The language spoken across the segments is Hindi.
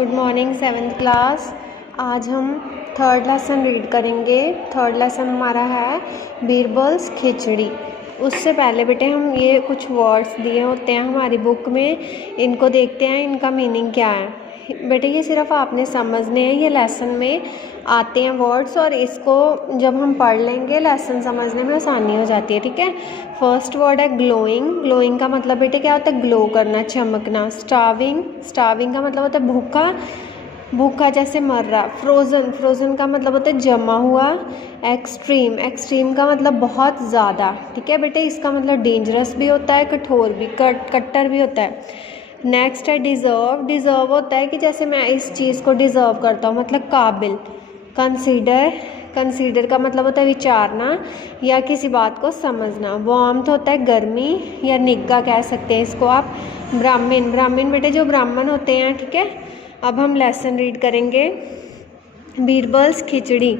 Good morning seventh class. आज हम थर्ड लेसन रीड करेंगे। थर्ड लेसन हमारा है बीरबल्स खिचड़ी। उससे पहले बेटे हम ये कुछ वर्ड्स दिए होते हैं हमारी बुक में, इनको देखते हैं इनका मीनिंग क्या है। बेटे ये सिर्फ आपने समझने हैं, ये लेसन में आते हैं वर्ड्स और इसको जब हम पढ़ लेंगे लेसन समझने में आसानी हो जाती है। ठीक है, फर्स्ट वर्ड है ग्लोइंग। ग्लोइंग का मतलब बेटे क्या होता है? ग्लो करना, चमकना। स्टार्विंग, स्टार्विंग का मतलब होता है भूखा, भूखा जैसे मर रहा। फ्रोज़न, फ्रोज़न का मतलब होता है जमा हुआ। एक्सट्रीम, एक्सट्रीम का मतलब बहुत ज़्यादा। ठीक है बेटे, इसका मतलब डेंजरस भी होता है, कठोर भी, कट्टर भी होता है। नेक्स्ट है डिज़र्व। डिज़र्व होता है कि जैसे मैं इस चीज़ को डिज़र्व करता हूँ, मतलब काबिल। कंसीडर, कंसीडर का मतलब होता है विचारना या किसी बात को समझना। वार्मथ होता है गर्मी या निग्गा कह सकते हैं इसको आप। ब्राह्मण, ब्राह्मण बेटे जो ब्राह्मण होते हैं। ठीक है, अब हम लेसन रीड करेंगे। Birbal's khichdi.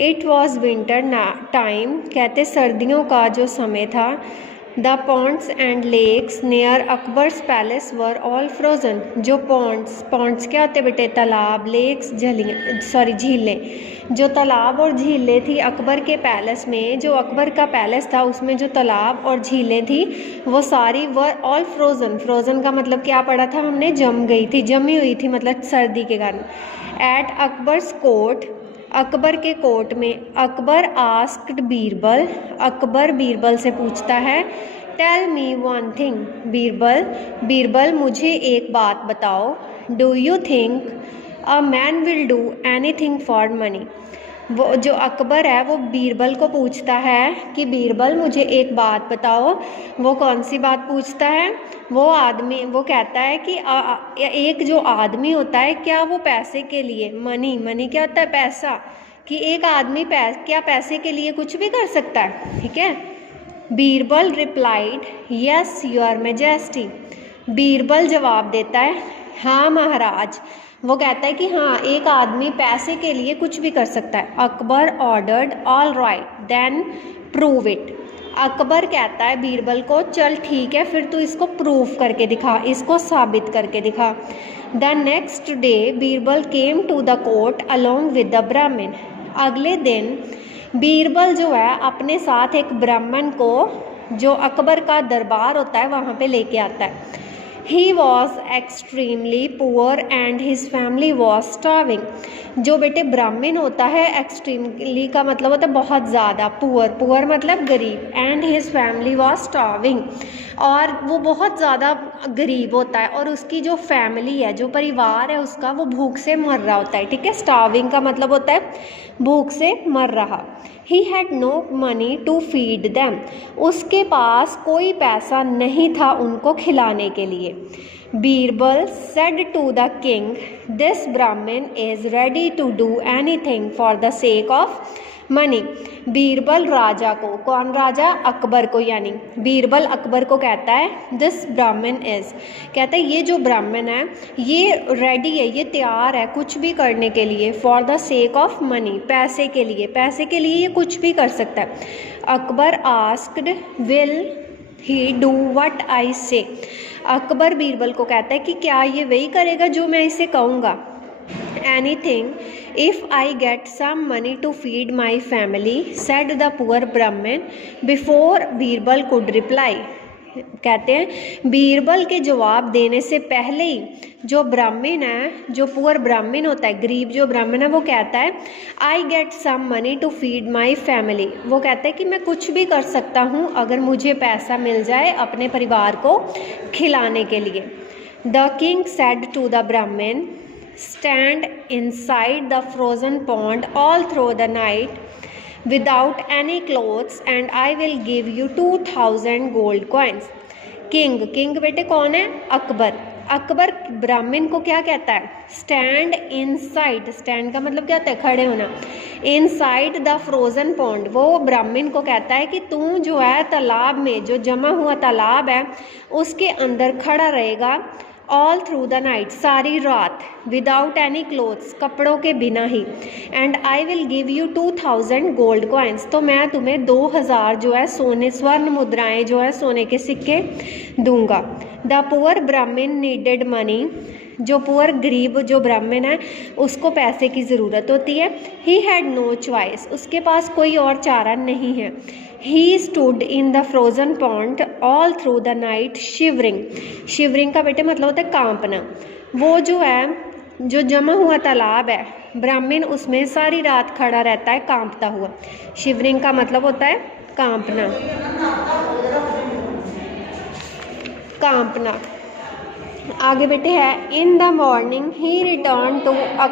It was winter time, कहते सर्दियों का जो समय था। The ponds and lakes near Akbar's palace were all frozen. जो पॉन्ड्स, पॉन्ड्स क्या होते बेटे? तालाब, लेक्स झीलें। जो तालाब और झीलें थी अकबर के पैलेस में, जो अकबर का पैलेस था उसमें जो तालाब और झीलें थी वो सारी वर ऑल फ्रोजन। फ्रोजन का मतलब क्या पढ़ा था हमने? जम गई थी, जमी हुई थी, मतलब सर्दी के कारण। एट अकबर्स कोर्ट, अकबर के कोर्ट में। अकबर आस्क्ड बीरबल, अकबर बीरबल से पूछता है। Tell me one thing, Birbal, Birbal मुझे एक बात बताओ। Do you think a man will do anything for money. वो जो अकबर है वो बीरबल को पूछता है कि बीरबल मुझे एक बात बताओ। वो कौन सी बात पूछता है? वो आदमी, वो कहता है कि एक जो आदमी होता है क्या वो पैसे के लिए, मनी, मनी क्या होता है? पैसा, कि एक आदमी क्या पैसे के लिए कुछ भी कर सकता है? ठीक है। Birbal replied yes your majesty. Birbal जवाब देता है हाँ महाराज। वो कहता है कि हाँ एक आदमी पैसे के लिए कुछ भी कर सकता है। Akbar ordered all right then prove it. Akbar कहता है बीरबल को चल ठीक है फिर तू इसको प्रूव करके दिखा, इसको साबित करके दिखा। The next day Birbal came to the court along with the Brahmin. अगले दिन बीरबल जो है अपने साथ एक ब्राह्मण को, जो अकबर का दरबार होता है वहाँ पे लेके आता है। He was extremely poor and his family was starving। जो बेटे ब्राह्मण होता है, एक्सट्रीमली का मतलब होता है बहुत ज़्यादा, पुअर, पुअर मतलब गरीब, and his family was starving, और वो बहुत ज़्यादा गरीब होता है और उसकी जो फैमिली है, जो परिवार है उसका, वो भूख से मर रहा होता है। ठीक है, स्टार्विंग का मतलब होता है भूख से मर रहा। He had no money to feed them। उसके पास कोई पैसा नहीं था उनको खिलाने के लिए। Birbal said to the king, this Brahmin is ready to do anything for the sake of money। Birbal राजा को, कौन राजा? अकबर को, यानी बीरबल अकबर को कहता है दिस ब्राह्मण इज, कहता है ये जो ब्राह्मण है ये रेडी है, ये तैयार है कुछ भी करने के लिए, for the sake of money, पैसे के लिए, पैसे के लिए ये कुछ भी कर सकता है। Akbar asked will he do what I से। अकबर बीरबल को कहता है कि क्या ये वही करेगा जो मैं इसे कहूँगा। Anything if I get some money to feed my family, said the poor Brahmin before Birbal could reply। कहते हैं बीरबल के जवाब देने से पहले ही जो ब्राह्मण है, जो पुअर ब्राह्मण होता है, गरीब जो ब्राह्मण है, वो कहता है I get some money to feed my family. वो कहता है कि मैं कुछ भी कर सकता हूँ अगर मुझे पैसा मिल जाए अपने परिवार को खिलाने के लिए। The king said to the Brahmin, stand inside the frozen pond all through the night without any clothes and I will give you 2000 gold coins। King, king बेटे कौन है? अकबर। अकबर ब्राह्मण को क्या कहता है? स्टैंड इनसाइड, स्टैंड का मतलब क्या होता है? खड़े होना। इनसाइड द फ्रोजन पॉन्ड, वो ब्राह्मण को कहता है कि तू जो है तालाब में, जो जमा हुआ तालाब है उसके अंदर खड़ा रहेगा ऑल थ्रू द नाइट, सारी रात, विदाउट एनी क्लोथ्स, कपड़ों के बिना ही। And I will give you 2000 gold coins, तो मैं तुम्हें 2000 जो है सोने, स्वर्ण मुद्राएं जो है सोने के सिक्के दूंगा। द पुअर ब्राह्मण नीडेड मनी, जो पुअर गरीब जो ब्राह्मण है उसको पैसे की ज़रूरत होती है। ही हैड नो चॉइस, उसके पास कोई और चारा नहीं है। He stood in the frozen pond all through the night shivering. Shivering का बेटे मतलब होता है कांपना। वो जो है जो जमा हुआ तालाब है ब्राह्मण उसमें सारी रात खड़ा रहता है कांपता हुआ। शिवरिंग का मतलब होता है कांपना, कांपना। आगे बेटे है in the morning he return to